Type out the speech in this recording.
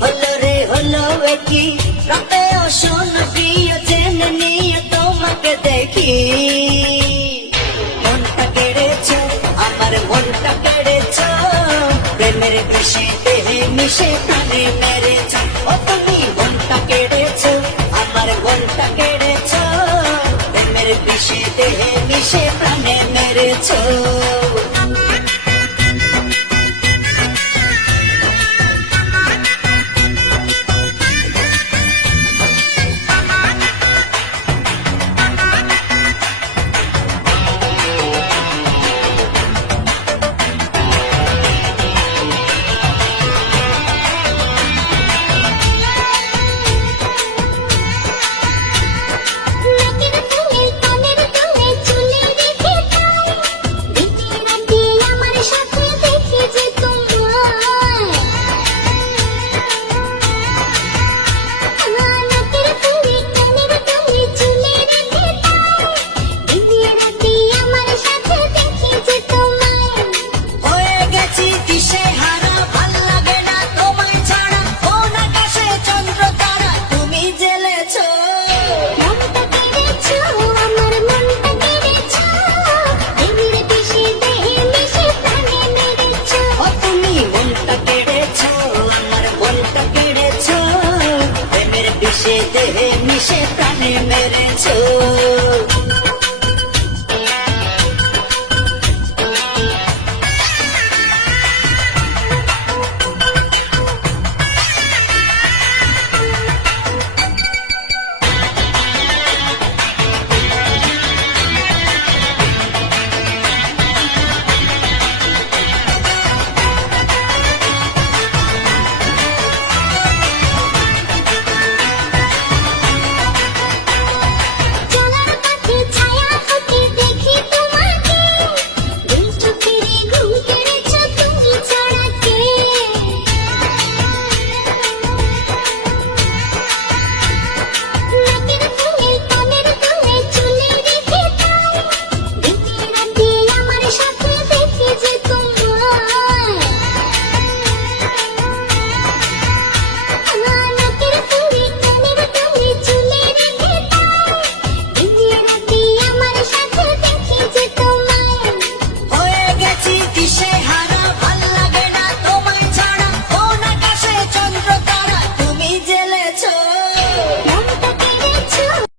হলো রে হলো কি রাতে অসন প্রিয় জেনে নিয়ে তোমাকে দেখি মনটা কেড়েছ আমার মনটা কেড়েছ প্রেমের বিষে দেহে মিশে প্রাণে মেরেছ ও তুমি মনটা কেড়েছ আমার মনটা কেড়েছ প্রেমের বিষে দেহে মিশে প্রাণে মেরেছ দেহে মিশে প্রাণে মেরেছ